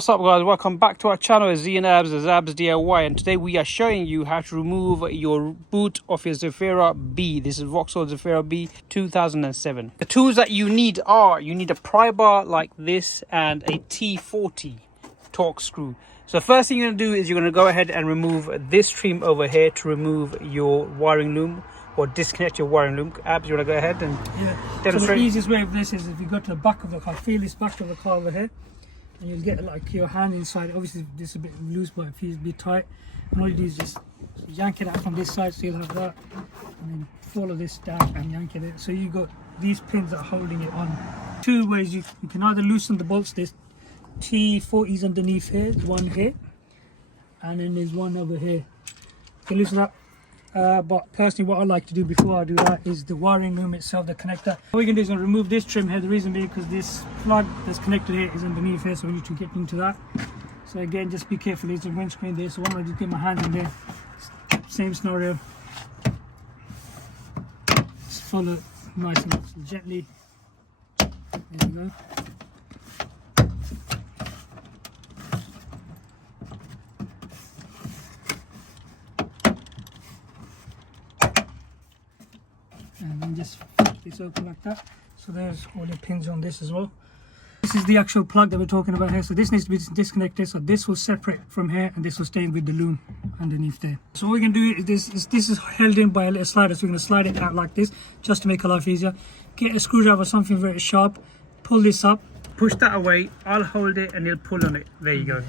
What's up guys, welcome back to our channel. It's Z and Abs, it's Abs DIY, and today we are showing you how to remove your boot of your Zafira B. This is Vauxhall Zafira B 2007. The tools that you need are, you need a pry bar like this and a T40 Torx screw. So the first thing you're going to do is you're going to go ahead and remove this trim over here to remove your wiring loom or disconnect your wiring loom. Abs, you want to go ahead and demonstrate? So the easiest way of this is if you go to the back of the car, feel this back of the car over here, and you'll get like your hand inside. Obviously this is a bit loose, but it feels a bit tight, and all you do is just yank it out from this side, so you'll have that, and then follow this down and yank it in. So you got these pins that are holding it on. Two ways you can either loosen the bolts. This T40 is underneath here, there's one here, and then there's one over here. You can loosen up. But personally, what I like to do before I do that is the wiring loom itself, the connector. What we can do is remove this trim here. The reason being because this plug that's connected here is underneath here, so we need to get into that. So again, just be careful. There's a windscreen there, so why don't I just get my hands in there? Same scenario. Just follow nice and gently. There we go. And then just flip this open like that. So there's all the pins on this as well. This is the actual plug that we're talking about here. So this needs to be disconnected. So this will separate from here, and this will stay with the loom underneath there. So what we can do is this is held in by a little slider. So we're going to slide it out like this just to make life easier. Get a screwdriver, something very sharp. Pull this up. Push that away. I'll hold it and it'll pull on it. There you go.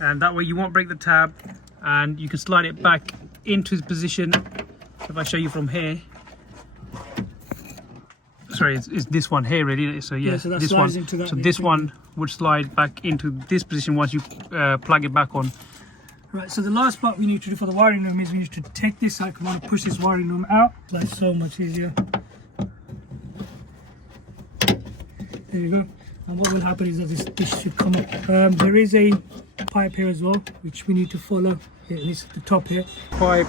And that way you won't break the tab, and you can slide it back into its position. If I show you from here. Sorry, it's this one here really. So yeah, so this one. So this one would slide back into this position once you plug it back on. Right. So the last part we need to do for the wiring loom is we need to take this out. We want to push this wiring loom out. That's so much easier. There you go. And what will happen is that this should come up. There is a pipe here as well, which we need to follow. Here, this at the top here. Pipe.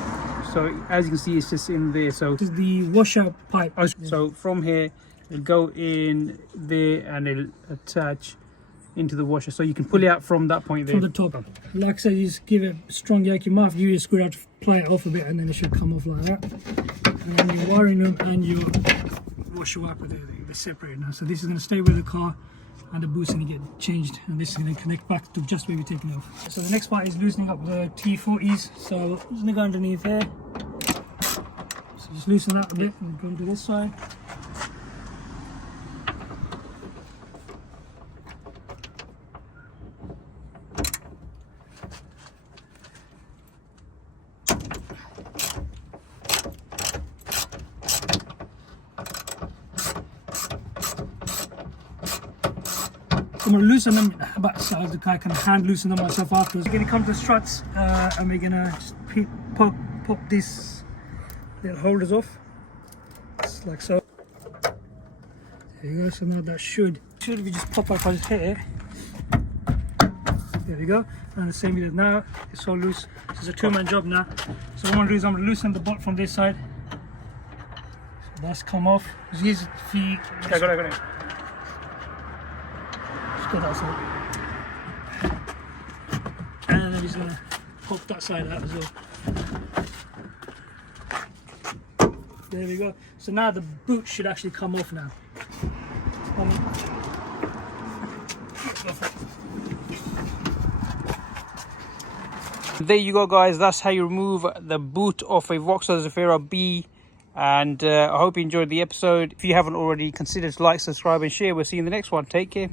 So as you can see, it's just in there. So this is the washer pipe. So from here, it'll go in there and it'll attach into the washer. So you can pull it out from that point there. From the top. Like I said, you just give it a strong yank. You might have to use a screwdriver to ply it off a bit, and then it should come off like that. And then your wiring loom and your washer wiper, they're separated now. So this is going to stay with the car, and the boot's going to get changed, and this is going to connect back to just where we're taking it off. So the next part is loosening up the T40s. So I'm just going to go underneath there. So just loosen that a bit and go to this side. I'm going to loosen them about so I can hand loosen them myself afterwards. We're going to come to the struts and we're going to just pop these little holders off, just like so. There you go. So now that should we just pop out of here. There we go. And the same with it now. It's all loose. So it's a two-man job now. So what I'm going to do is I'm going to loosen the bolt from this side. So that's come off. It's easy if you. I got it. Go that side. And then he's going to pop that side out as well. There we go. So now the boot should actually come off now. There you go guys, that's how you remove the boot of a Vauxhall Zafira B. And I hope you enjoyed the episode. If you haven't already, consider to like, subscribe and share. We'll see you in the next one. Take care.